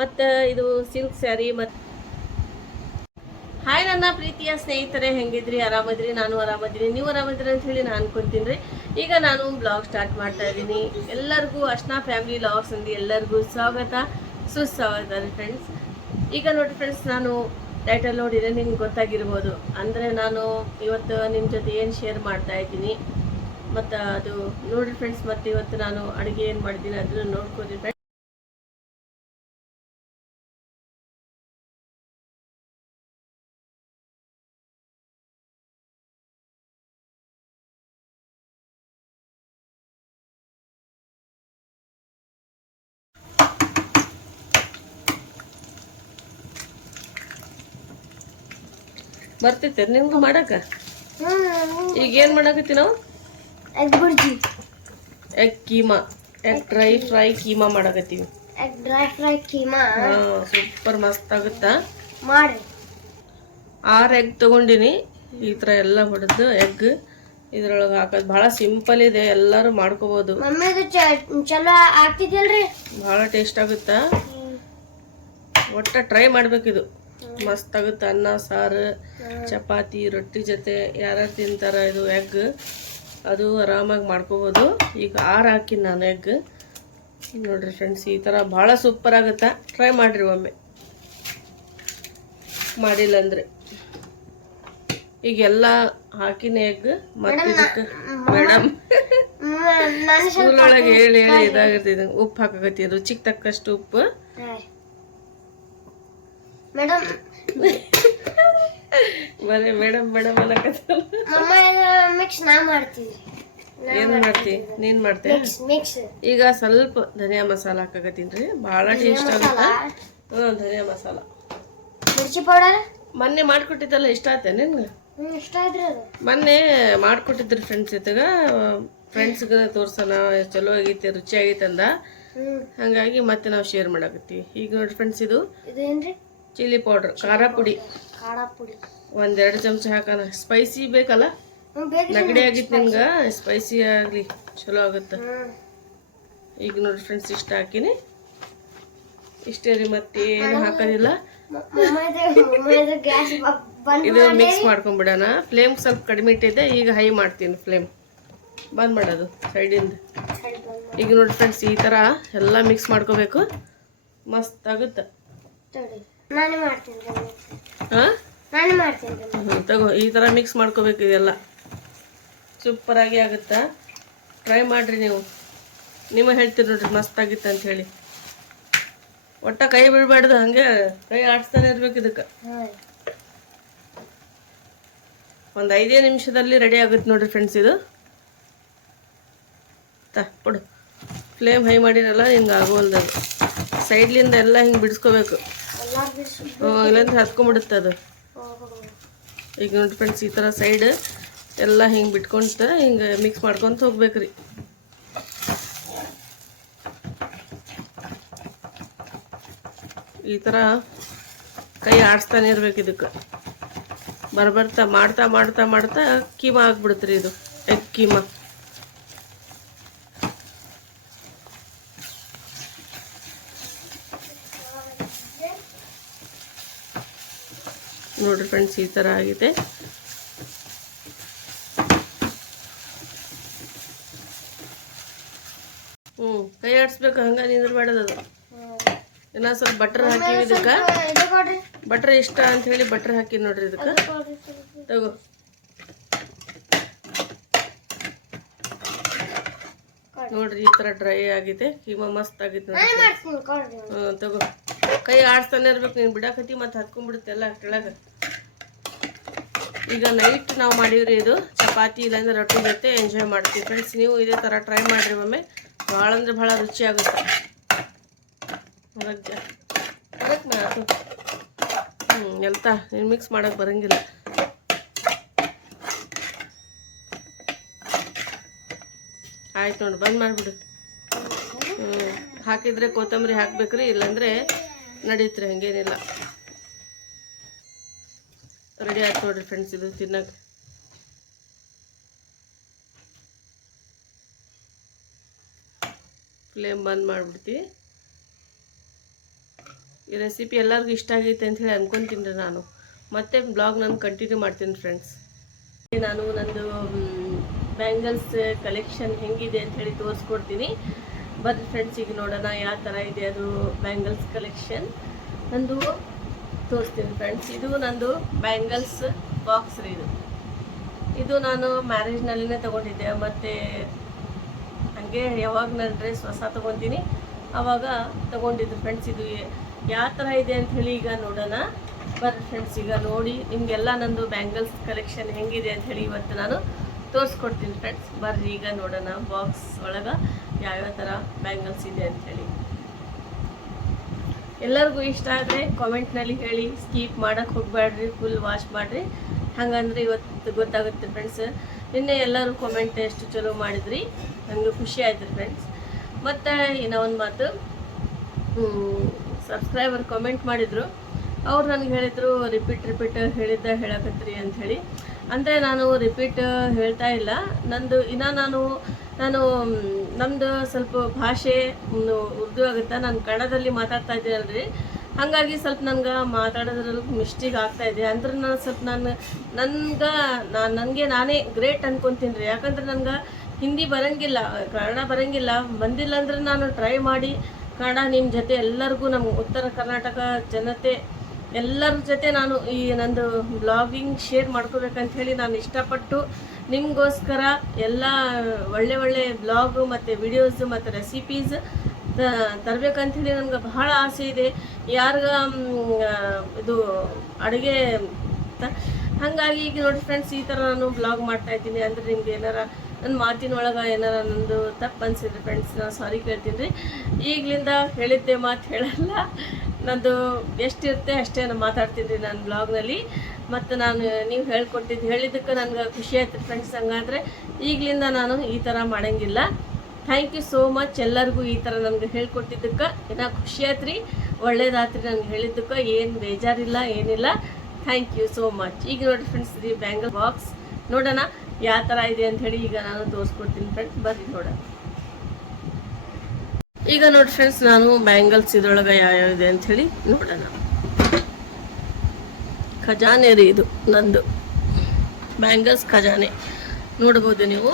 ಮತ್ತು ಇದು ಸಿಲ್ಕ್ ಸ್ಯಾರಿ ಮತ್ತು ಹಾಯ್ ನನ್ನ ಪ್ರೀತಿಯ ಸ್ನೇಹಿತರೆ, ಹೆಂಗಿದ್ರಿ? ಆರಾಮದ್ರಿ? ನಾನು ಆರಾಮದ್ರಿ ನೀವು ಆರಾಮದ್ರಿ ಅಂತ ಹೇಳಿ ನಾನು ಅನ್ಕೊಂತೀನಿ ರೀ ಈಗ ನಾನು ಬ್ಲಾಗ್ ಸ್ಟಾರ್ಟ್ ಮಾಡ್ತಾ ಇದ್ದೀನಿ. ಎಲ್ಲರಿಗೂ ಅಶ್ನಾ ಫ್ಯಾಮಿಲಿ ಲಾಗ್ಸ್ ಅಂದು ಎಲ್ಲರಿಗೂ ಸ್ವಾಗತ, ಸುಸ್ವಾಗತ ರೀ ಫ್ರೆಂಡ್ಸ್ ಈಗ ನೋಡಿ ಫ್ರೆಂಡ್ಸ್ ನಾನು ಟೈಟಲ್ ನೋಡಿದರೆ ನಿಮ್ಗೆ ಗೊತ್ತಾಗಿರ್ಬೋದು. ಅಂದರೆ ನಾನು ಇವತ್ತು ನಿಮ್ಮ ಜೊತೆ ಏನು ಶೇರ್ ಮಾಡ್ತಾ ಇದ್ದೀನಿ. ಮತ್ತು ಅದು ನೋಡಿರಿ ಫ್ರೆಂಡ್ಸ್ ಮತ್ತು ಇವತ್ತು ನಾನು ಅಡುಗೆ ಏನು ಮಾಡಿದ್ದೀನಿ ಅದನ್ನು ನೋಡ್ಕೊರಿ ಫ್ರೆಂಡ್ಸ್ ಬರ್ತೈತೆ ನಿಮ್ಗೆ ಮಾಡಕ್ಕೆ? ಈಗ ಏನು ಮಾಡಕತ್ತಿ ನಾವು? Egg bhurji. Egg keema. Egg dry fry keema. ಮಾಡಕತ್ತೀವಿ. Egg dry fry keema. Super ಮಸ್ತ್ ಆಗುತ್ತಾ? ಮಾಡಿ. ಆರು ಎಗ್ ತಗೊಂಡಿನಿ. ಈ ಥರ ಎಲ್ಲ ಹೊಡೆದು ಎಗ್ ಇದ್ರೊಳಗೆ ಹಾಕೋದು ಭಾಳ ಸಿಂಪಲ್ ಇದೆ ಎಲ್ಲರೂ ಮಾಡ್ಕೋಬೋದು. ಚಲೋ ಆಗ್ತಿದ್ಯಲ್ರಿ? ಭಾಳ ಟೇಸ್ಟ್ ಆಗುತ್ತಾ? ಒಟ್ಟ ಟ್ರೈ ಮಾಡ್ಬೇಕಿದು. ಮಸ್ತ್ ಆಗುತ್ತೆ. ಅನ್ನ ಸಾರು ಚಪಾತಿ ರೊಟ್ಟಿ ಜೊತೆ ಯಾರ್ಯಾರು ತಿಂತಾರ ಇದು ಎಗ್ ಅದು ಆರಾಮಾಗಿ ಮಾಡ್ಕೋಬೋದು. ಈಗ ಆರು ಹಾಕಿನಿ ನಾನು ಎಗ್ ನೋಡ್ರಿ ಫ್ರೆಂಡ್ಸ್ ಈ ಥರ ಭಾಳ ಸೂಪರ್ ಆಗುತ್ತೆ. ಟ್ರೈ ಮಾಡಿರಿ ಒಮ್ಮೆ. ಮಾಡಿಲ್ಲ ಅಂದರೆ. ಈಗ ಎಲ್ಲ ಹಾಕಿನ ಎಗ್ ಮತ್ತೆ ಮೇಡಮ್ ಸ್ಕೂಲ್ ಒಳಗೆ ಹೇಳಿ ಹೇಳಿ ಇದಾಗಿರ್ತಿದ್. ಉಪ್ಪು ಹಾಕಕತ್ತಿ. ರುಚಿಗೆ ತಕ್ಕಷ್ಟು ಉಪ್ಪು. ಮೇಡಮ್. ಬರೀ ಮೇಡಮ್ ಮೇಡಮ್ ಅನ್ನಕತ್ತಲ್ಲ ಮಮ್ಮ ಮಿಕ್ಸ್ ನಾ ಮಾಡ್ತೀವಿ ಏನ್ ಮಾಡ್ತಿ? ನೀನ್ ಮಾಡ್ತೀಯ ಮಿಕ್ಸ್ ಈಗ ಸ್ವಲ್ಪ ಧನಿಯಾ ಮಸಾಲ ಹಾಕಕತ್ತೀನಿ ರೀ. ಭಾಳ ಟೇಸ್ಟ್ ಆಗುತ್ತೆ. ಹ್ಞೂ ಧನಿಯಾ ಮಸಾಲ. ಮಿರ್ಚಿ ಪೌಡರ್? ಮೊನ್ನೆ ಮಾಡ್ಕೊಟ್ಟಿದ್ದಲ್ಲ ಇಷ್ಟ ಆಯ್ತೆ ನಿನ್ಗೆ? ಇಷ್ಟ ಆದ್ರಿ ಮೊನ್ನೆ ಮಾಡ್ಕೊಟ್ಟಿದ್ರಿ ಫ್ರೆಂಡ್ಸ್ ಜೊತೆಗ. ಫ್ರೆಂಡ್ಸ್ಗೆ ತೋರ್ಸೋಣ ಚಲೋ ಆಗೈತೆ ರುಚಿ ಆಗೈತೆ ಅಂದ. ಹಂಗಾಗಿ ಮತ್ತೆ ನಾವು ಶೇರ್ ಮಾಡಕತ್ತೀವಿ. ಈಗ ನೋಡಿ ಫ್ರೆಂಡ್ಸ್ ಇದು. ಇದೇನ್ರಿ ಚಿಲ್ಲಿ ಪೌಡ್ರ್ ಖಾರ ಪುಡಿ. ಖಾರ ಪುಡಿ. ಒಂದೆರಡು ಚಮಚ ಹಾಕೋಣ. ಸ್ಪೈಸಿ ಬೇಕಲ್ಲ? ನೆಗಡಿ ಆಗಿತ್ತು ನಿಮ್ಗೆ ಸ್ಪೈಸಿ ಆಗಲಿ ಚಲೋ ಆಗುತ್ತೆ? ಈಗ ನೋಡಿ ಫ್ರೆಂಡ್ಸ್ ಇಷ್ಟ ಹಾಕಿನಿ. ಇಷ್ಟೇ ರೀ ಮತ್ತೇನು ಹಾಕೋದಿಲ್ಲ. ಇದು ಮಿಕ್ಸ್ ಮಾಡ್ಕೊಂಡ್ಬಿಡೋಣ ಫ್ಲೇಮ್ ಸ್ವಲ್ಪ ಕಡಿಮೆ ಇಟ್ಟಿದ್ದೆ ಈಗ ಹೈ ಮಾಡ್ತೀನಿ ಫ್ಲೇಮ್ ಬಂದ್ ಮಾಡೋದು ಸೈಡಿಂದ ಈಗ ನೋಡಿ ಫ್ರೆಂಡ್ಸ್ ಈ ಥರ ಎಲ್ಲ ಮಿಕ್ಸ್ ಮಾಡ್ಕೋಬೇಕು. ಮಸ್ತ್ ಆಗುತ್ತೆ? ನಾನೇ ಮಾಡ್ತೀನಿ ಬನ್ನಿ. ಹಾಂ ನಾನೇ ಮಾಡ್ತೀನಿ ಹ್ಞೂ ತಗೋ ಈ ಥರ ಮಿಕ್ಸ್ ಮಾಡ್ಕೋಬೇಕು ಇದೆಲ್ಲ. ಸೂಪರಾಗಿ ಆಗುತ್ತಾ? ಟ್ರೈ ಮಾಡಿರಿ ನೀವು. ನಿಮ್ಮ ಹೇಳ್ತೀರಿ ನೋಡ್ರಿ ಮಸ್ತಾಗಿತ್ತು ಅಂತ ಹೇಳಿ. ಒಟ್ಟ ಕೈ ಬಿಡಬಾರ್ದು ಹಂಗೆ ಕೈ ಆಡಿಸ್ತಾನೆ ಇರ್ಬೇಕು ಇದಕ್ಕೆ. ಒಂದು ಐದೇ ನಿಮಿಷದಲ್ಲಿ ರೆಡಿ ಆಗುತ್ತೆ ನೋಡ್ರಿ ಫ್ರೆಂಡ್ಸ್ ಇದು. ತ ಕೊಡು. ಫ್ಲೇಮ್ ಹೈ ಮಾಡಿರಲ್ಲ ಹಿಂಗೆ ಆಗೋಲ್ದು ಸೈಡ್ಲಿಂದ ಎಲ್ಲ ಹಿಂಗೆ ಬಿಡಿಸ್ಕೋಬೇಕು. ಇಲ್ಲಾಂದ್ರೆ ಹತ್ಕೊಂಡ್ಬಿಡುತ್ತೆ ಅದು. ಈಗ ನೋಡಿ ಫ್ರೆಂಡ್ಸ್ ಈ ಥರ ಸೈಡ್ ಎಲ್ಲ ಹಿಂಗೆ ಬಿಟ್ಕೊಂತ ಹಿಂಗೆ ಮಿಕ್ಸ್ ಮಾಡ್ಕೊತ ಹೋಗ್ಬೇಕು ರೀ ಈ ಥರ ಕೈ ಆಡಿಸ್ತಾನೆ ಇರ್ಬೇಕು ಇದಕ್ಕೆ. ಬರ್ಬರ್ತಾ ಮಾಡ್ತಾ ಮಾಡ್ತಾ ಮಾಡ್ತಾ ಕೀಮಾ ಆಗ್ಬಿಡುತ್ತೆ ರೀ ಇದು, ಎಗ್ ಕೀಮಾ. ನೋಡ್ರಿ ಫ್ರೆಂಡ್ಸ್ ಈ ಥರ ಆಗಿದೆ. ಹ್ಞೂ ಕೈ ಆಡಿಸ್ಬೇಕು ಹಂಗೆ ನಿಂದ್ರಬೇಡದು ಅದು. ಇನ್ನೊಂದು ಸ್ವಲ್ಪ ಬಟ್ರ್ ಹಾಕಿವಿ ಇದಕ್ಕೆ. ಇದು ಬಟ್ರ್ ಇಷ್ಟ ಅಂತ ಹೇಳಿ ಬಟ್ರ್ ಹಾಕಿ ನೋಡ್ರಿ ಇದಕ್ಕೆ. ತಗೋ. ನೋಡ್ರಿ ಈ ಥರ ಡ್ರೈ ಆಗಿದೆ. ಕೀಮಾ ಮಸ್ತ್ ಆಗಿದೆ ನೋಡಿ ಮಾಡ್ತೀನಿ ಹ್ಞೂ ತಗೋ. ಕೈ ಆಡ್ಸ್ತಾನೆ ಇರ್ಬೇಕು ನೀನು ಬಿಡಾಕತ್ತಿ ಮತ್ತೆ ಹತ್ಕೊಂಡ್ಬಿಡುತ್ತೆ ಎಲ್ಲ ಕೆಳಗೆ. ಈಗ ನೈಟ್ ನಾವು ಮಾಡಿವ್ರಿ ಇದು. ಚಪಾತಿ ಇಲ್ಲಾಂದ್ರೆ ರೊಟ್ಟಿ ಜೊತೆ ಎಂಜಾಯ್ ಮಾಡ್ತೀವಿ ಫ್ರೆಂಡ್ಸ್ ನೀವು ಇದೇ ಥರ ಟ್ರೈ ಮಾಡಿರಿ ಒಮ್ಮೆ. ಭಾಳ ಅಂದ್ರೆ ಭಾಳ ರುಚಿ ಆಗುತ್ತೆ. ಹ್ಞೂ ಎಲ್ತ ನೀನು ಮಿಕ್ಸ್ ಮಾಡೋಕೆ ಬರೋಂಗಿಲ್ಲ. ಆಯ್ತು ನೋಡಿ, ಬಂದ್ ಮಾಡಿಬಿಡು. ಹ್ಞೂ ಹಾಕಿದ್ರೆ ಕೊತ್ತಂಬರಿ ಹಾಕ್ಬೇಕ್ರಿ, ಇಲ್ಲಾಂದ್ರೆ ನಡೀತ್ರಿ, ಹಂಗೇನಿಲ್ಲ. ರೆಡಿ ಆಯ್ತು ನೋಡಿರಿ ಫ್ರೆಂಡ್ಸ್ ಇದು ತಿನ್ನಕ್ಕೆ ಫ್ಲೇಮ್ ಬಂದ್ ಮಾಡಿಬಿಡ್ತೀವಿ ಈ ರೆಸಿಪಿ ಎಲ್ಲರಿಗೂ ಇಷ್ಟ ಆಗೈತೆ ಅಂತ ಹೇಳಿ ಅನ್ಕೊಂತೀನಿ ರೀ ನಾನು. ಮತ್ತೆ ಬ್ಲಾಗ್ ನಾನು ಕಂಟಿನ್ಯೂ ಮಾಡ್ತೀನಿ ಫ್ರೆಂಡ್ಸ್ ನಾನು ನಂದು ಬ್ಯಾಂಗಲ್ಸ್ ಕಲೆಕ್ಷನ್ ಹೆಂಗಿದೆ ಅಂತ ಹೇಳಿ ತೋರಿಸ್ಕೊಡ್ತೀನಿ. ಬರ್ರಿ ಫ್ರೆಂಡ್ಸ್ ಈಗ ನೋಡೋಣ ಯಾವ ಥರ ಇದೆ ಅದು ಬ್ಯಾಂಗಲ್ಸ್ ಕಲೆಕ್ಷನ್ ನಂದು ತೋರಿಸ್ತೀನಿ ಫ್ರೆಂಡ್ಸ್ ಇದು ನಂದು ಬ್ಯಾಂಗಲ್ಸ್ ಬಾಕ್ಸ್ ರೀ ಇದು. ಇದು ನಾನು ಮ್ಯಾರೇಜ್ನಲ್ಲಿನೇ ತೊಗೊಂಡಿದ್ದೆ. ಮತ್ತು ಹಂಗೆ ಯಾವಾಗ ನಾನು ಡ್ರೆಸ್ ಹೊಸ ತೊಗೊತೀನಿ ಆವಾಗ ತೊಗೊಂಡಿದ್ದು ಫ್ರೆಂಡ್ಸ್ ಇದು. ಯಾವ ಥರ ಇದೆ ಅಂತ ಹೇಳಿ ಈಗ ನೋಡೋಣ. ಬರ್ರಿ ಫ್ರೆಂಡ್ಸ್ ಈಗ ನೋಡಿ ನಿಮಗೆಲ್ಲ ನಂದು ಬ್ಯಾಂಗಲ್ಸ್ ಕಲೆಕ್ಷನ್ ಹೆಂಗಿದೆ ಅಂತ ಹೇಳಿ ಇವತ್ತು ನಾನು ತೋರಿಸ್ಕೊಡ್ತೀನಿ ಫ್ರೆಂಡ್ಸ್ ಬರ್ರಿ ಈಗ ನೋಡೋಣ ಬಾಕ್ಸ್ ಒಳಗೆ ಯಾವ್ಯಾವ ಥರ ಬ್ಯಾಂಗಲ್ಸ್ ಇದೆ ಅಂಥೇಳಿ ಎಲ್ಲರಿಗೂ ಇಷ್ಟ ಆದರೆ ಕಾಮೆಂಟ್ನಲ್ಲಿ ಹೇಳಿ ಸ್ಕೀಪ್ ಮಾಡೋಕ್ಕೆ ಹೋಗಬೇಡ್ರಿ ಫುಲ್ ವಾಶ್ ಮಾಡಿರಿ. ಹಂಗಂದ್ರೆ ಇವತ್ತು ಗೊತ್ತಾಗುತ್ತೆ ಫ್ರೆಂಡ್ಸ್ ನಿನ್ನೆ ಎಲ್ಲರೂ ಕಾಮೆಂಟ್ ಎಷ್ಟು ಚಲೋ ಮಾಡಿದ್ರಿ. ನನಗೆ ಖುಷಿ ಆಯ್ತು ಫ್ರೆಂಡ್ಸ್ ಮತ್ತು ಇನ್ನೊಂದು ಒಂದು ಮಾತು. ಸಬ್ಸ್ಕ್ರೈಬರ್ ಕಾಮೆಂಟ್ ಮಾಡಿದರು. ಅವ್ರು ನನಗೆ ಹೇಳಿದರು ರಿಪೀಟ್ ರಿಪೀಟ್ ಹೇಳಿದ್ದ ಹೇಳಕತ್ರಿ ಅಂಥೇಳಿ ಅಂದರೆ ನಾನು ರಿಪೀಟ್ ಹೇಳ್ತಾ ಇಲ್ಲ. ನಂದು ಇನ್ನೂ ನಾನು ನಾನು ನಮ್ದು ಸ್ವಲ್ಪ ಭಾಷೆ ಉರ್ದು ಆಗುತ್ತಾ, ನಾನು ಕನ್ನಡದಲ್ಲಿ ಮಾತಾಡ್ತಾ ಇದ್ದೀನಲ್ರಿ. ಹಾಗಾಗಿ ಸ್ವಲ್ಪ ನನಗೆ ಮಾತಾಡೋದ್ರಲ್ಲಿ ಮಿಸ್ಟೇಕ್ ಆಗ್ತಾ ಇದೆ. ಅಂದ್ರೆ ನಾನು ಸ್ವಲ್ಪ ನಾನು, ನನ್ಗೆ ನಾನು ನನಗೆ ನಾನೇ ಗ್ರೇಟ್ ಅನ್ಕೊತೀನಿ ರೀ. ಯಾಕಂದ್ರೆ ನನಗೆ ಹಿಂದಿ ಬರಂಗಿಲ್ಲ, ಕನ್ನಡ ಬರಂಗಿಲ್ಲ. ಬಂದಿಲ್ಲ ಅಂದ್ರೆ ನಾನು ಟ್ರೈ ಮಾಡಿ, ಕನ್ನಡ ನಿಮ್ಮ ಜೊತೆ ಎಲ್ಲರಿಗೂ ನಮ್ಮ ಉತ್ತರ ಕರ್ನಾಟಕ ಜನತೆ ಎಲ್ಲರ ಜೊತೆ ನಾನು ಈ ನಂದು ಬ್ಲಾಗಿಂಗ್ ಶೇರ್ ಮಾಡ್ಕೋಬೇಕಂತ ಹೇಳಿ ನಾನು ಇಷ್ಟಪಟ್ಟು ನಿಮಗೋಸ್ಕರ ಎಲ್ಲ ಒಳ್ಳೆ ಒಳ್ಳೆ ಬ್ಲಾಗ್ ಮತ್ತು ವಿಡಿಯೋಸ್ ಮತ್ತು ರೆಸಿಪೀಸ್ ತರಬೇಕಂಥೇಳಿ ನನಗೆ ಬಹಳ ಆಸೆ ಇದೆ. ಯಾರಿಗ ಇದು ಅಡುಗೆ ಹಾಗಾಗಿ ಈಗ ನೋಡಿ ಫ್ರೆಂಡ್ಸ್ ಈ ಥರ ನಾನು ಬ್ಲಾಗ್ ಮಾಡ್ತಾ ಇದ್ದೀನಿ. ಅಂದರೆ ನಿಮ್ಗೆ ಏನಾರ ನನ್ನ ಮಾತಿನೊಳಗೆ ಏನಾರ ನಂದು ತಪ್ಪು ಅನ್ಸಿದ್ರೆ ಫ್ರೆಂಡ್ಸ್ ನಾನು ಸಾರಿ ಕೇಳ್ತೀನಿ ರೀ. ಈಗಲಿಂದ ಹೇಳಿದ್ದೆ ಮಾತು ಹೇಳಲ್ಲ. ನಂದು ಎಷ್ಟಿರುತ್ತೆ ಅಷ್ಟೇ ನಾನು ಮಾತಾಡ್ತಿದ್ದೆ ನನ್ನ ನಾನು ಬ್ಲಾಗ್ನಲ್ಲಿ ಮತ್ತು ನಾನು ನೀವು ಹೇಳ್ಕೊಟ್ಟಿದ್ದು, ಹೇಳಿದ್ದಕ್ಕೆ ನನಗೆ ಖುಷಿ ಆಯ್ತು ಫ್ರೆಂಡ್ಸ್ ಹಂಗಾದ್ರೆ. ಈಗಲಿಂದ ನಾನು ಈ ಥರ ಮಾಡೋಂಗಿಲ್ಲ. ಥ್ಯಾಂಕ್ ಯು ಸೋ ಮಚ್ ಎಲ್ಲರಿಗೂ ಈ ಥರ ನನಗೆ ಹೇಳ್ಕೊಟ್ಟಿದ್ದಕ್ಕೆ. ಏನೋ ಖುಷಿ ಆಯ್ತು ರೀ. ಒಳ್ಳೇದಾತ್ರಿ ನನಗೆ ಹೇಳಿದ್ದಕ್ಕೆ. ಏನು ಬೇಜಾರಿಲ್ಲ, ಏನಿಲ್ಲ. ಥ್ಯಾಂಕ್ ಯು ಸೋ ಮಚ್ ಈಗ ನೋಡಿ ಫ್ರೆಂಡ್ಸ್ ಇದು ಬ್ಯಾಂಗಲ್ ಬಾಕ್ಸ್ ನೋಡೋಣ. ಯಾವ ಥರ ಇದೆ ಅಂತ ಹೇಳಿ ಈಗ ನಾನು ತೋರಿಸ್ಕೊಡ್ತೀನಿ ಫ್ರೆಂಡ್ಸ್ ಬರ್ರಿ ನೋಡೋಣ. ಈಗ ನೋಡಿ ಫ್ರೆಂಡ್ಸ್ ನಾನು ಬ್ಯಾಂಗಲ್ಸ್ ಇದ್ರೊಳಗೆ ಯಾವ್ಯಾವ ಅಂತ ಹೇಳಿ ನೋಡೋಣ. ಖಜಾನೆ ರೀ ಇದು, ನಂದು. ಬ್ಯಾಂಗಲ್ಸ್ ಖಜಾನೆ. ನೋಡ್ಬೋದು ನೀವು.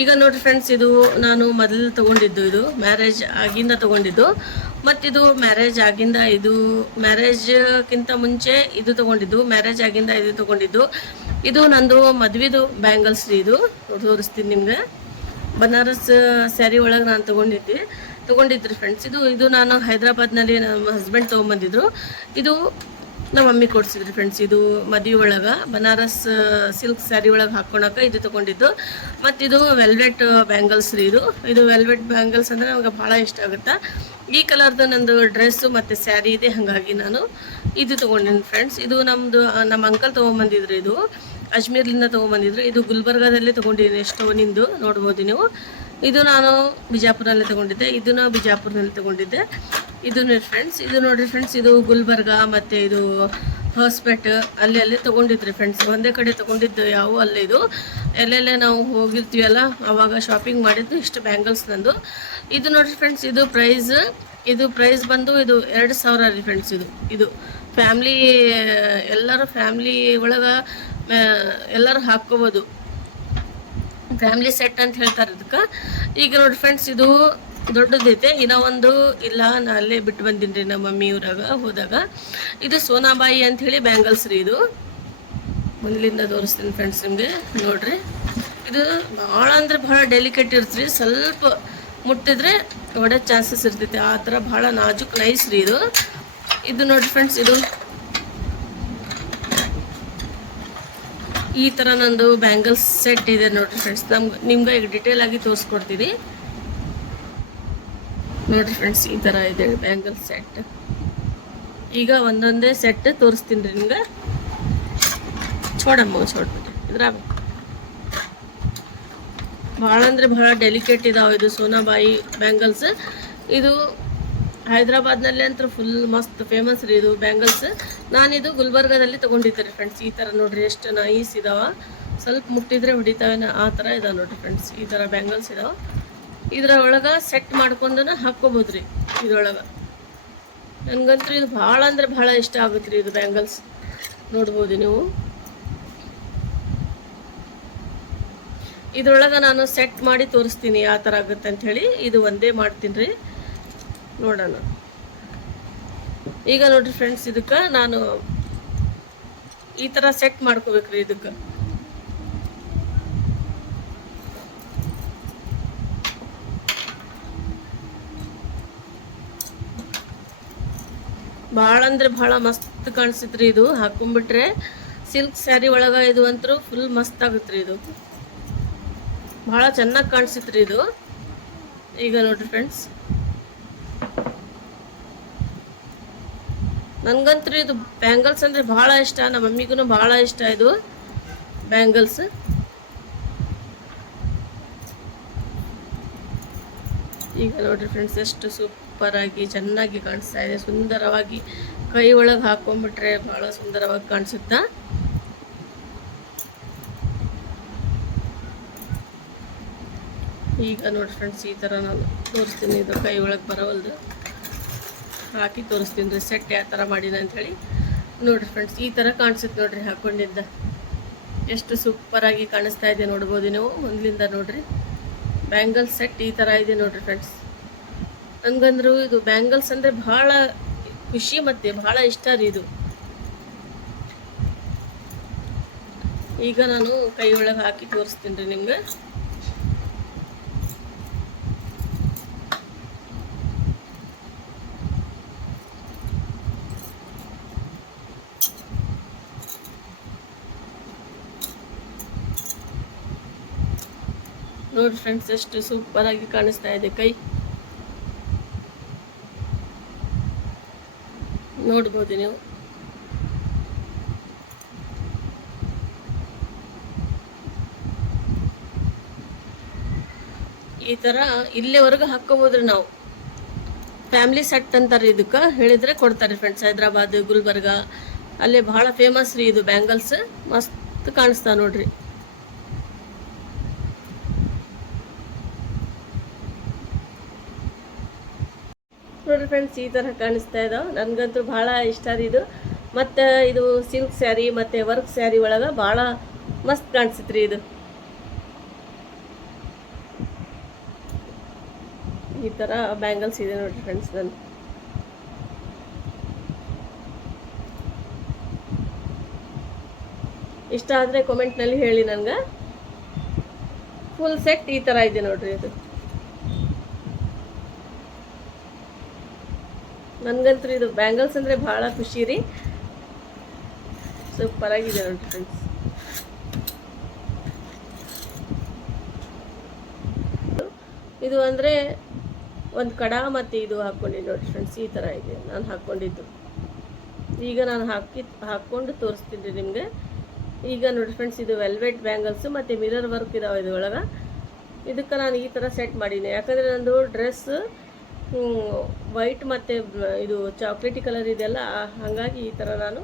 ಈಗ ನೋಡಿ ಫ್ರೆಂಡ್ಸ್ ಇದು ನಾನು ಮೊದಲು ತಗೊಂಡಿದ್ದು ಇದು ಮ್ಯಾರೇಜ್ ಆಗಿಂದ ತಗೊಂಡಿದ್ದು. ಮತ್ತಿದು ಮ್ಯಾರೇಜ್ ಆಗಿಂದ ಇದು ಮ್ಯಾರೇಜ್ಗಿಂತ ಮುಂಚೆ ಇದು ತಗೊಂಡಿದ್ದು ಮ್ಯಾರೇಜ್ ಆಗಿಂದ ಇದು ತಗೊಂಡಿದ್ದು. ಇದು ನಂದು ಮದುವೆದು ಬ್ಯಾಂಗಲ್ಸ್ ರೀ ಇದು. ತೋರಿಸ್ತೀನಿ ನಿಮ್ಗೆ. ಬನಾರಸ್ ಸ್ಯಾರಿ ಒಳಗೆ ನಾನು ತೊಗೊಂಡಿದ್ದೆ. ತೊಗೊಂಡಿದ್ರು ಫ್ರೆಂಡ್ಸ್ ಇದು ಇದು ನಾನು ಹೈದ್ರಾಬಾದ್ನಲ್ಲಿ ನಮ್ಮ ಹಸ್ಬೆಂಡ್ ತೊಗೊಂಬಂದಿದ್ರು. ಇದು ನಮ್ಮ ಮಮ್ಮಿ ಕೊಡ್ಸಿದ್ರಿ ಫ್ರೆಂಡ್ಸ್ ಇದು ಮದುವೆ ಒಳಗೆ, ಬನಾರಸ್ ಸಿಲ್ಕ್ ಸ್ಯಾರಿ ಒಳಗೆ ಹಾಕ್ಕೊಳಕ್ಕೆ ಇದು ತೊಗೊಂಡಿದ್ದು. ಮತ್ತು ಇದು ವೆಲ್ವೆಟ್ ಬ್ಯಾಂಗಲ್ಸ್ ರೀ ಇದು. ಇದು ವೆಲ್ವೆಟ್ ಬ್ಯಾಂಗಲ್ಸ್ ಅಂದರೆ ನಮ್ಗೆ ಭಾಳ ಇಷ್ಟ ಆಗುತ್ತೆ. ಈ ಕಲರ್ದು ನಂದು ಡ್ರೆಸ್ಸು ಮತ್ತು ಸ್ಯಾರಿ ಇದೆ, ಹಾಗಾಗಿ ನಾನು ಇದು ತೊಗೊಂಡಿನಿ ಫ್ರೆಂಡ್ಸ್ ಇದು ನಮ್ಮದು ನಮ್ಮ ಅಂಕಲ್ ತೊಗೊಂಬಂದಿದ್ರು ಇದು. ಅಜ್ಮೀರ್ಲಿಂದ ತೊಗೊಂಬಂದಿದ್ರು. ಇದು ಗುಲ್ಬರ್ಗಾದಲ್ಲೇ ತೊಗೊಂಡಿದ್ದೀನಿ ಸ್ಟೋನಿಂದು ನೋಡ್ಬೋದು ನೀವು. ಇದು ನಾನು ಬಿಜಾಪುರದಲ್ಲಿ ತೊಗೊಂಡಿದ್ದೆ. ಇದನ್ನ ಬಿಜಾಪುರದಲ್ಲಿ ತೊಗೊಂಡಿದ್ದೆ. ಇದು ನೋಡಿ ಫ್ರೆಂಡ್ಸ್ ಇದು ನೋಡಿರಿ ಫ್ರೆಂಡ್ಸ್ ಇದು ಗುಲ್ಬರ್ಗ ಮತ್ತು ಇದು ಹಾಸ್ಪೆಟ್. ಅಲ್ಲಿ ಅಲ್ಲೇ ತೊಗೊಂಡಿದ್ರಿ ಫ್ರೆಂಡ್ಸ್ ಒಂದೇ ಕಡೆ ತೊಗೊಂಡಿದ್ದು ಯಾವ ಅಲ್ಲೇ ಇದು. ಎಲ್ಲೆಲ್ಲೇ ನಾವು ಹೋಗಿರ್ತೀವಲ್ಲ, ಅವಾಗ ಶಾಪಿಂಗ್ ಮಾಡಿದ್ದು ಇಷ್ಟು ಬ್ಯಾಂಗಲ್ಸ್ ನಂದು. ಇದು ನೋಡಿರಿ ಫ್ರೆಂಡ್ಸ್ ಇದು ಪ್ರೈಸ್ ಇದು ಪ್ರೈಸ್ ಬಂದು ಇದು ಎರಡು ಸಾವಿರ ರೀ ಫ್ರೆಂಡ್ಸ್ ಇದು. ಇದು ಫ್ಯಾಮ್ಲಿ ಎಲ್ಲರೂ ಫ್ಯಾಮ್ಲಿ ಒಳಗೆ ಎಲ್ಲರೂ ಹಾಕ್ಕೋಬೋದು. ಫ್ಯಾಮಿಲಿ ಸೆಟ್ ಅಂತ ಹೇಳ್ತಾರೆ ಅದಕ್ಕೆ. ಈಗ ನೋಡಿ ಫ್ರೆಂಡ್ಸ್ ಇದು ದೊಡ್ಡದೈತೆ ಇನ್ನೂ ಒಂದು ಇಲ್ಲ, ನಾ ಅಲ್ಲೇ ಬಿಟ್ಟು ಬಂದಿನಿ ನಮ್ಮ ಮಮ್ಮಿ ಊರಾಗ ಹೋದಾಗ. ಇದು ಸೋನಾಬಾಯಿ ಅಂತ ಹೇಳಿ ಬ್ಯಾಂಗಲ್ಸ್ ರೀ ಇದು. ಮೊದಲಿಂದ ತೋರಿಸ್ತೀನಿ ಫ್ರೆಂಡ್ಸ್ ನಿಮಗೆ. ನೋಡ್ರಿ. ಇದು ಭಾಳ ಅಂದ್ರೆ ಭಾಳ ಡೆಲಿಕೇಟ್ ಇರ್ತೀರಿ ಸ್ವಲ್ಪ ಮುಟ್ಟಿದ್ರೆ ಒಡೆ ಚಾನ್ಸಸ್ ಇರ್ತೈತೆ. ಆ ಥರ ಭಾಳ ನಾಜುಕ್ ನೈಸ್ ರೀ ಇದು. ಇದು ನೋಡಿ ಫ್ರೆಂಡ್ಸ್ ಇದು ಈ ಥರ ನಂದು ಬ್ಯಾಂಗಲ್ಸ್ ಸೆಟ್ ಇದೆ ನೋಡಿರಿ ಫ್ರೆಂಡ್ಸ್ ನಮ್ಗೆ ನಿಮ್ಗೆ ಈಗ ಡಿಟೇಲ್ ಆಗಿ ತೋರಿಸ್ಕೊಡ್ತೀನಿ. ನೋಡಿರಿ ಫ್ರೆಂಡ್ಸ್ ಈ ಥರ ಇದೆ ಬ್ಯಾಂಗಲ್ ಸೆಟ್ ಈಗ ಒಂದೊಂದೇ ಸೆಟ್ ತೋರಿಸ್ತೀನಿ ರೀ ನಿಮ್ಗೆ. ಚೋಡಮ್ಮ ಚೋಡ್ಬಿಟ್ಟು ಇದ್ರಾಗ ಭಾಳ ಅಂದರೆ ಭಾಳ ಡೆಲಿಕೇಟ್ ಇದಾವೆ ಇದು ಸೋನಾಬಾಯಿ ಬ್ಯಾಂಗಲ್ಸ್ ಇದು ಹೈದ್ರಾಬಾದ್ನಲ್ಲಿ ಅಂತೂ ಫುಲ್ ಮಸ್ತ್ ಫೇಮಸ್ ರೀ ಇದು ಬ್ಯಾಂಗಲ್ಸ್ ನಾನಿದು ಗುಲ್ಬರ್ಗಾದಲ್ಲಿ ತೊಗೊಂಡಿದ್ದೆ ರೀ ಫ್ರೆಂಡ್ಸ್ ಈ ಥರ ನೋಡಿರಿ ಎಷ್ಟು ನೈಸ್ ಇದಾವ. ಸ್ವಲ್ಪ ಮುಟ್ಟಿದ್ರೆ ಹೊಡಿತಾವೆ ಆ ಥರ ಇದಾವೆ ನೋಡಿರಿ ಫ್ರೆಂಡ್ಸ್ ಈ ಥರ ಬ್ಯಾಂಗಲ್ಸ್ ಇದಾವೆ. ಇದ್ರ ಒಳಗೆ ಸೆಟ್ ಮಾಡ್ಕೊಂಡನ ಹಾಕ್ಕೋಬೋದ್ರಿ ಇದ್ರೊಳಗೆ. ನನಗಂತೂ ಇದು ಭಾಳ ಅಂದ್ರೆ ಭಾಳ ಇಷ್ಟ ಆಗುತ್ತೆ ರೀ ಇದು ಬ್ಯಾಂಗಲ್ಸ್ ನೋಡ್ಬೋದು ನೀವು. ಇದ್ರೊಳಗೆ ನಾನು ಸೆಟ್ ಮಾಡಿ ತೋರಿಸ್ತೀನಿ ಯಾವ ಥರ ಆಗುತ್ತೆ ಅಂತ ಹೇಳಿ ಇದು ಒಂದೇ ಮಾಡ್ತೀನಿ ರೀ. ನೋಡೋಣ. ಈಗ ನೋಡ್ರಿ ಫ್ರೆಂಡ್ಸ್ ಇದಕ್ಕೆ ನಾನು ಈ ಥರ ಸೆಟ್ ಮಾಡ್ಕೋಬೇಕ್ರಿ ಇದಕ್ಕೆ. ಭಾಳ ಅಂದ್ರೆ ಭಾಳ ಮಸ್ತ್ ಕಾಣಿಸ್ತೈತ್ರಿ ಇದು. ಹಾಕೊಂಡ್ಬಿಟ್ರೆ ಸಿಲ್ಕ್ ಸ್ಯಾರಿ ಒಳಗ ಇದು ಅಂತೂ ಫುಲ್ ಮಸ್ತ್ ಆಗುತ್ತೆ ಇದು. ಭಾಳ ಚೆನ್ನಾಗಿ ಕಾಣಿಸ್ತೈತ್ರಿ ಇದು. ಈಗ ನೋಡ್ರಿ ಫ್ರೆಂಡ್ಸ್ ನನ್ಗಂತೂ ಇದು ಬ್ಯಾಂಗಲ್ಸ್ ಅಂದರೆ ಭಾಳ ಇಷ್ಟ, ನಮ್ಮ ಮಮ್ಮಿಗೂ ಭಾಳ ಇಷ್ಟ ಇದು ಬ್ಯಾಂಗಲ್ಸ್ ಈಗ ನೋಡಿರಿ ಫ್ರೆಂಡ್ಸ್ ಎಷ್ಟು ಸೂಪರ್ ಆಗಿ ಚೆನ್ನಾಗಿ ಕಾಣಿಸ್ತಾ ಇದೆ. ಸುಂದರವಾಗಿ ಕೈ ಒಳಗೆ ಹಾಕೊಂಡ್ಬಿಟ್ರೆ ಬಹಳ ಸುಂದರವಾಗಿ ಕಾಣಿಸುತ್ತಾ? ಈಗ ನೋಡಿ ಫ್ರೆಂಡ್ಸ್ ಈ ಥರ ನಾನು ತೋರಿಸ್ತೀನಿ ಇದು ಕೈ ಒಳಗೆ ಬರೋವಲ್ದು ಹಾಕಿ ತೋರಿಸ್ತೀನಿ ರೀ ಸೆಟ್ ಯಾವ ಥರ ಮಾಡಿದ ಅಂಥೇಳಿ ನೋಡ್ರಿ ಫ್ರೆಂಡ್ಸ್ ಈ ಥರ ಕಾಣಿಸುತ್ತೆ ನೋಡ್ರಿ ಹಾಕೊಂಡಿದ್ದ. ಎಷ್ಟು ಸೂಪರಾಗಿ ಕಾಣಿಸ್ತಾ ಇದೆ ನೋಡ್ಬೋದು ನೀವು. ಒಂದ್ಲಿಂದ ನೋಡ್ರಿ. ಬ್ಯಾಂಗಲ್ಸ್ ಸೆಟ್ ಈ ಥರ ಇದೆ ನೋಡ್ರಿ ಫ್ರೆಂಡ್ಸ್ ಹಂಗಂದ್ರು ಇದು ಬ್ಯಾಂಗಲ್ಸ್ ಅಂದರೆ ಭಾಳ ಖುಷಿ ಮತ್ತೆ ಭಾಳ ಇಷ್ಟ ರೀ ಇದು. ಈಗ ನಾನು ಕೈ ಒಳಗೆ ಹಾಕಿ ತೋರಿಸ್ತೀನಿ ರೀ ನಿಮ್ಗೆ. ನೋಡಿ ಫ್ರೆಂಡ್ಸ್ ಎಷ್ಟು ಸೂಪರ್ ಆಗಿ ಕಾಣಿಸ್ತಾ ಇದೆ ಕೈ. ನೋಡ್ಬೋದು ನೀವು. ಈ ತರ ಇಲ್ಲಿವರೆಗೂ ಹಾಕ್ಕೋಬೋದ್ರಿ ನಾವು. ಫ್ಯಾಮಿಲಿ ಸೆಟ್ ಅಂತಾರೆ ಇದಕ್ಕೆ. ಹೇಳಿದ್ರೆ ಕೊಡ್ತಾರೆ ಫ್ರೆಂಡ್ಸ್ ಹೈದ್ರಾಬಾದ್, ಗುಲ್ಬರ್ಗ. ಅಲ್ಲೇ ಬಹಳ ಫೇಮಸ್ ರೀ ಇದು ಬ್ಯಾಂಗಲ್ಸ್ ಮಸ್ತ್ ಕಾಣಿಸ್ತಾ ನೋಡ್ರಿ. ಫ್ರೆಂಡ್ಸ್ ಈ ಥರ ಕಾಣಿಸ್ತಾ ಇದ್ದಾವೆ ನನಗಂತೂ ಭಾಳ ಇಷ್ಟ ಇದು. ಮತ್ತು ಇದು ಸಿಲ್ಕ್ ಸ್ಯಾರಿ ಮತ್ತು ವರ್ಕ್ ಸ್ಯಾರಿ ಒಳಗೆ ಭಾಳ ಮಸ್ತ್ ಕಾಣಿಸುತ್ತೆ ರೀ ಇದು. ಈ ಥರ ಬ್ಯಾಂಗಲ್ಸ್ ಇದೆ ನೋಡಿರಿ ಫ್ರೆಂಡ್ಸ್ ನಾನು. ಇಷ್ಟ ಆದರೆ ಕಮೆಂಟ್ನಲ್ಲಿ ಹೇಳಿ ನನಗೆ. ಫುಲ್ ಸೆಟ್ ಈ ಥರ ಇದೆ ನೋಡಿರಿ ಇದು. ನನಗಂತೂ ಇದು ಬ್ಯಾಂಗಲ್ಸ್ ಅಂದರೆ ಭಾಳ ಖುಷಿ ರೀ. ಸೂಪರ್ ಆಗಿದೆ ನೋಡಿ ಫ್ರೆಂಡ್ಸ್ ಇದು ಅಂದರೆ ಒಂದು ಕಡ ಮತ್ತು ಇದು ಹಾಕ್ಕೊಂಡಿದ್ದು ನೋಡಿ ಫ್ರೆಂಡ್ಸ್ ಈ ಥರ ಇದೆ. ನಾನು ಹಾಕ್ಕೊಂಡಿದ್ದು ಈಗ ನಾನು ಹಾಕಿ, ಹಾಕ್ಕೊಂಡು ತೋರಿಸ್ತೀನಿ ರೀ ನಿಮಗೆ. ಈಗ ನೋಡಿ ಫ್ರೆಂಡ್ಸ್ ಇದು ವೆಲ್ವೆಟ್ ಬ್ಯಾಂಗಲ್ಸು ಮತ್ತು ಮಿರರ್ ವರ್ಕ್ ಇದಾವೆ ಇದು ಒಳಗೆ ಇದಕ್ಕೆ ನಾನು ಈ ಥರ ಸೆಟ್ ಮಾಡೀನಿ. ಯಾಕಂದರೆ ನಂದು ಡ್ರೆಸ್ ವೈಟ್ ಮತ್ತು ಇದು ಚಾಕ್ಲೇಟಿ ಕಲರ್ ಇದೆಲ್ಲ ಹಾಗಾಗಿ ಈ ಥರ ನಾನು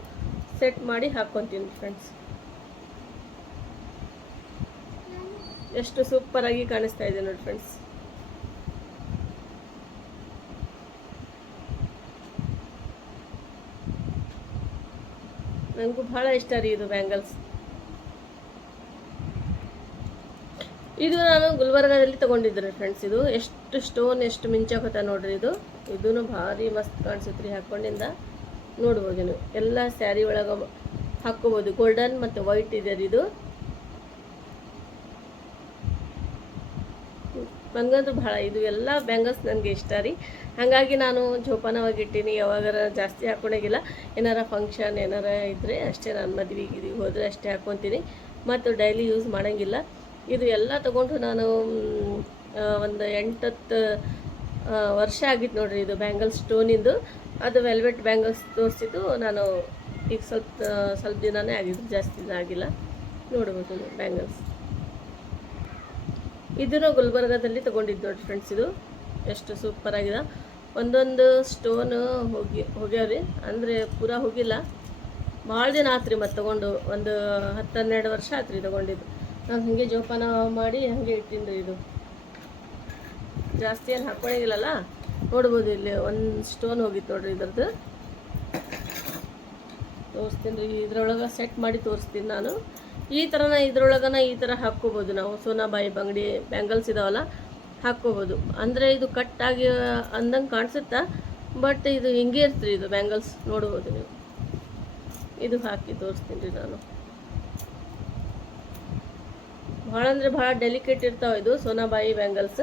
ಸೆಟ್ ಮಾಡಿ ಹಾಕ್ಕೊತೀನಿ ಫ್ರೆಂಡ್ಸ್ ಎಷ್ಟು ಸೂಪರಾಗಿ ಕಾಣಿಸ್ತಾ ಇದೆ ನೋಡಿ ಫ್ರೆಂಡ್ಸ್ ನನಗೂ ಭಾಳ ಇಷ್ಟ ರೀ ಇದು ಬ್ಯಾಂಗಲ್ಸ್ ಇದು ನಾನು ಗುಲ್ಬರ್ಗಾದಲ್ಲಿ ತಗೊಂಡಿದ್ದೆ ಫ್ರೆಂಡ್ಸ್ ಇದು ಎಷ್ಟು ಸ್ಟೋನ್ ಎಷ್ಟು ಮಿಂಚಾಕತ್ತ ನೋಡ್ರಿ ಇದು. ಇದೂ ಭಾರಿ ಮಸ್ತ್ ಕಾಣಿಸುತ್ತೆ ರೀ ಹಾಕ್ಕೊಂಡಿಂದ ನೋಡ್ಬೋದು ನೀವು. ಎಲ್ಲ ಸ್ಯಾರಿ ಒಳಗೆ ಹಾಕ್ಕೋಬೋದು. ಗೋಲ್ಡನ್ ಮತ್ತು ವೈಟ್ ಇದೆ ರೀ ಇದು. ನನಗಂತೂ ಭಾಳ ಇದು ಎಲ್ಲ ಬ್ಯಾಂಗಲ್ಸ್ ನನಗೆ ಇಷ್ಟ ರೀ. ಹಾಗಾಗಿ ನಾನು ಜೋಪಾನವಾಗಿ ಇಟ್ಟೀನಿ ಯಾವಾಗಾರ ಜಾಸ್ತಿ ಹಾಕ್ಕೊಳಗಿಲ್ಲ ಏನಾರ ಫಂಕ್ಷನ್ ಏನಾರ ಇದ್ದರೆ ಅಷ್ಟೇ ನಾನು ಮದುವೆಗೆ ಹೋದರೆ ಅಷ್ಟೇ ಹಾಕ್ಕೊತೀನಿ ಮತ್ತು ಡೈಲಿ ಯೂಸ್ ಮಾಡೋಂಗಿಲ್ಲ. ಇದು ಎಲ್ಲ ತಗೊಂಡು ನಾನು ಒಂದು ಎಂಟತ್ತು ವರ್ಷ ಆಗಿತ್ತು ನೋಡ್ರಿ ಇದು ಬ್ಯಾಂಗಲ್ ಸ್ಟೋನಿಂದು ಅದು ವೆಲ್ವೆಟ್ ಬ್ಯಾಂಗಲ್ಸ್ ತೋರಿಸಿದ್ದು ನಾನು ಈಗ ಸ್ವಲ್ಪ ಸ್ವಲ್ಪ ದಿನನೇ ಆಗಿದ್ದು, ಜಾಸ್ತಿ ದಿನ ಆಗಿಲ್ಲ. ನೋಡ್ಬೋದು ಬ್ಯಾಂಗಲ್ಸ್ ಇದನ್ನು ಗುಲ್ಬರ್ಗಾದಲ್ಲಿ ತಗೊಂಡಿದ್ದು ನೋಡಿ ಫ್ರೆಂಡ್ಸ್ ಇದು. ಎಷ್ಟು ಸೂಪರ್ ಆಗಿದೆ. ಒಂದೊಂದು ಸ್ಟೋನು ಹೋಗಿ, ಹೋಗ್ಯಾವ್ರಿ. ಅಂದರೆ ಪೂರಾ ಹೋಗಿಲ್ಲ. ಭಾಳ ದಿನ ಆತ್ರಿ ಮತ್ತು ತಗೊಂಡು. ಒಂದು ಹತ್ತು ಹನ್ನೆರಡು ವರ್ಷ ಆತ್ರಿ ತಗೊಂಡಿದ್ದು. ನಾನು ಹಾಗೆ ಜೋಪಾನ ಮಾಡಿ ಹಾಗೆ ರೀ ಇದು. ಜಾಸ್ತಿ ಏನು ಹಾಕ್ಕೊಳಂಗಿಲ್ಲಲ್ಲ ನೋಡ್ಬೋದು ಇಲ್ಲಿ ಒಂದು ಸ್ಟೋನ್ ಹೋಗಿತ್ತು ನೋಡ್ರಿ ಇದ್ರದ್ದು. ತೋರಿಸ್ತೀನಿ ರೀ, ಇದ್ರೊಳಗೆ ಸೆಟ್ ಮಾಡಿ ತೋರಿಸ್ತೀನಿ ನಾನು. ಈ ಥರನ ಇದ್ರೊಳಗನ ಈ ಥರ ಹಾಕ್ಕೋಬೋದು ನಾವು. ಸೋನಾಬಾಯಿ ಬಂಗಡಿ ಬ್ಯಾಂಗಲ್ಸ್ ಇದಾವಲ್ಲ, ಹಾಕ್ಕೋಬೋದು. ಅಂದರೆ ಇದು ಕಟ್ ಆಗಿ ಅಂದಂಗೆ ಕಾಣಿಸುತ್ತಾ? ಬಟ್ ಇದು ಹಿಂಗೆ ಇರ್ತೀರಿ ಇದು ಬ್ಯಾಂಗಲ್ಸ್ ನೋಡ್ಬೋದು ನೀವು. ಇದು ಹಾಕಿ ತೋರಿಸ್ತೀನಿ ರೀ ನಾನು. ಭಾಳ ಅಂದ್ರೆ ಭಾಳ ಡೆಲಿಕೇಟ್ ಇರ್ತಾವೆ ಇದು, ಸೋನಾಬಾಯಿ ಬ್ಯಾಂಗಲ್ಸ್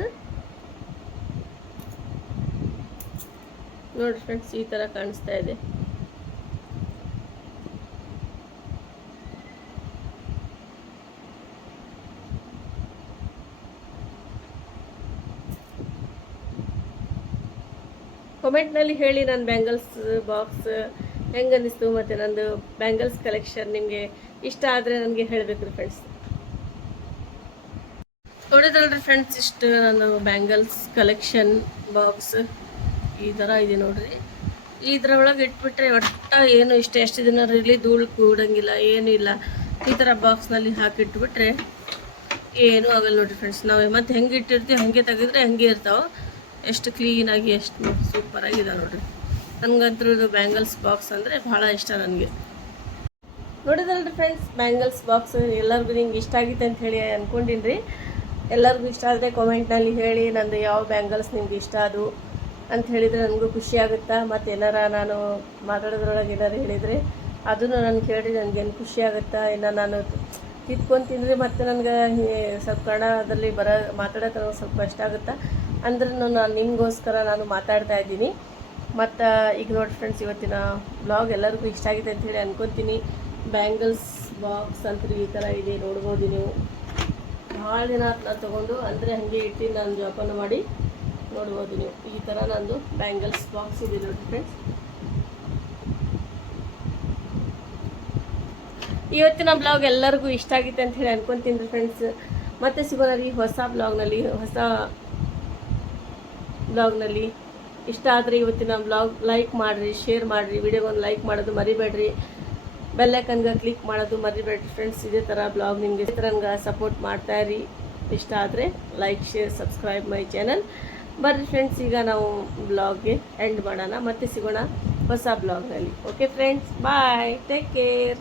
ನೋಡಿ ಫ್ರೆಂಡ್ಸ್ ಈ ಥರ ಕಾಣಿಸ್ತಾ ಇದೆ. ಕಮೆಂಟ್ನಲ್ಲಿ ಹೇಳಿ ನನ್ನ ಬ್ಯಾಂಗಲ್ಸ್ ಬಾಕ್ಸ್ ಹೆಂಗೆ ಅನ್ನಿಸ್ತು ಮತ್ತು ನಂದು ಬ್ಯಾಂಗಲ್ಸ್ ಕಲೆಕ್ಷನ್ ನಿಮಗೆ ಇಷ್ಟ ಆದರೆ ನನಗೆ ಹೇಳಬೇಕು ಫ್ರೆಂಡ್ಸ್ ನೋಡಿದ್ರಲ್ರಿ ಫ್ರೆಂಡ್ಸ್ ಇಷ್ಟು ನಾನು ಬ್ಯಾಂಗಲ್ಸ್ ಕಲೆಕ್ಷನ್ ಬಾಕ್ಸ್ ಈ ಥರ ಇದೆ ನೋಡ್ರಿ. ಇದ್ರ ಒಳಗೆ ಇಟ್ಬಿಟ್ರೆ ಒಟ್ಟ ಏನು ಇಷ್ಟ ಎಷ್ಟು ದಿನ ಇರಲಿ ಧೂಳು ಕೂಡಂಗಿಲ್ಲ ಏನೂ ಇಲ್ಲ ಈ ಥರ ಬಾಕ್ಸ್ನಲ್ಲಿ ಹಾಕಿಟ್ಬಿಟ್ರೆ ಏನೂ ಆಗಲ್ಲ ನೋಡ್ರಿ ಫ್ರೆಂಡ್ಸ್ ನಾವು ಮತ್ತೆ ಹೆಂಗೆ ಇಟ್ಟಿರ್ತೀವಿ, ಹಾಗೆ ತೆಗೆದ್ರೆ ಹಂಗೆ ಇರ್ತಾವೆ. ಎಷ್ಟು ಕ್ಲೀನಾಗಿ ಎಷ್ಟು ಸೂಪರ್ ಆಗಿದೆ ನೋಡ್ರಿ. ನನಗಂತೂ ಇದು ಬ್ಯಾಂಗಲ್ಸ್ ಬಾಕ್ಸ್ ಅಂದರೆ ಭಾಳ ಇಷ್ಟ ನನಗೆ. ನೋಡಿದ್ರಲ್ರಿ ಫ್ರೆಂಡ್ಸ್ ಬ್ಯಾಂಗಲ್ಸ್ ಬಾಕ್ಸ್ ಎಲ್ಲರಿಗೂ ನಿಂಗೆ ಇಷ್ಟ ಆಗಿತ್ತು ಅಂತ ಹೇಳಿ ಅಂದ್ಕೊಂಡಿನಿ ರೀ ಎಲ್ಲರಿಗೂ ಇಷ್ಟ ಆದರೆ ಕಾಮೆಂಟ್ನಲ್ಲಿ ಹೇಳಿ, ನಂದು ಯಾವ ಬ್ಯಾಂಗಲ್ಸ್ ನಿಮ್ಗೆ ಇಷ್ಟ ಅದು ಅಂತ ಹೇಳಿದರೆ ನನಗೂ ಖುಷಿ ಆಗುತ್ತಾ? ಮತ್ತು ಏನಾರ ನಾನು ಮಾತಾಡೋದ್ರೊಳಗೆ ಏನಾರು ಹೇಳಿದರೆ ಅದನ್ನು ನಾನು ಕೇಳಿ ನನಗೇನು ಖುಷಿ ಆಗುತ್ತಾ? ಇನ್ನು ನಾನು ತಿದ್ಕೊಂತೀನಿ ಮತ್ತು ನನಗೆ ಸ್ವಲ್ಪ ಕನ್ನಡದಲ್ಲಿ ಬರ ಮಾತಾಡೋಕೆ ಸ್ವಲ್ಪ ಕಷ್ಟ ಆಗುತ್ತಾ? ಅಂದ್ರೂ ನಾನು ನಿಮಗೋಸ್ಕರ ನಾನು ಮಾತಾಡ್ತಾ ಇದ್ದೀನಿ. ಮತ್ತು ಈಗ ನೋಡಿ ಫ್ರೆಂಡ್ಸ್ ಇವತ್ತಿನ ಬ್ಲಾಗ್ ಎಲ್ಲರಿಗೂ ಇಷ್ಟ ಆಗಿದೆ ಅಂತ ಹೇಳಿ ಅನ್ಕೊತೀನಿ. ಬ್ಯಾಂಗಲ್ಸ್ ಬಾಕ್ಸ್ ಅಂತ ಈ ಥರ ಇದೆ, ನೋಡ್ಬೋದು ನೀವು. ಭಾಳ ದಿನ ನಾನು ತೊಗೊಂಡು ಅಂದರೆ ಹಾಗೆ ಇಟ್ಟು ನಾನು ಜೋಪಾನ ಮಾಡಿ ನೋಡ್ಬೋದು ನೀವು. ಈ ಥರ ನಂದು ಬ್ಯಾಂಗಲ್ಸ್ ಬಾಕ್ಸ್ ಇದೆ ನೋಡಿ ಫ್ರೆಂಡ್ಸ್ ಇವತ್ತಿನ ಬ್ಲಾಗ್ ಎಲ್ಲರಿಗೂ ಇಷ್ಟ ಆಗಿತ್ತು ಅಂತ ಹೇಳಿ ಅನ್ಕೊಂತೀನಿ ಫ್ರೆಂಡ್ಸ್ ಮತ್ತೆ ಸಿಗೋಣ ರೀ ಹೊಸ ಬ್ಲಾಗ್ನಲ್ಲಿ ಹೊಸ ಬ್ಲಾಗ್ನಲ್ಲಿ ಇಷ್ಟ ಆದರೆ ಇವತ್ತಿನ ಬ್ಲಾಗ್ ಲೈಕ್ ಮಾಡಿರಿ ಶೇರ್ ಮಾಡಿರಿ ವಿಡಿಯೋಗೊಂದು ಲೈಕ್ ಮಾಡೋದು ಮರಿಬೇಡ್ರಿ. ಬೆಲ್ಲೈಕನ್ಗೆ ಕ್ಲಿಕ್ ಮಾಡೋದು ಮರಿಬೇಡ್ರಿ ಫ್ರೆಂಡ್ಸ್ ಇದೇ ಥರ ಬ್ಲಾಗ್ ನಿಮಗೆ ಚಿತ್ರರಂಗ ಸಪೋರ್ಟ್ ಮಾಡ್ತಾ ಇರಿ. ಇಷ್ಟ ಆದರೆ like share subscribe my channel ಬರ್ರಿ ಫ್ರೆಂಡ್ಸ್ ಈಗ ನಾವು ಬ್ಲಾಗ್ಗೆ ಎಂಡ್ ಮಾಡೋಣ. ಮತ್ತೆ ಸಿಗೋಣ ಹೊಸ ಬ್ಲಾಗ್ನಲ್ಲಿ okay friends bye take care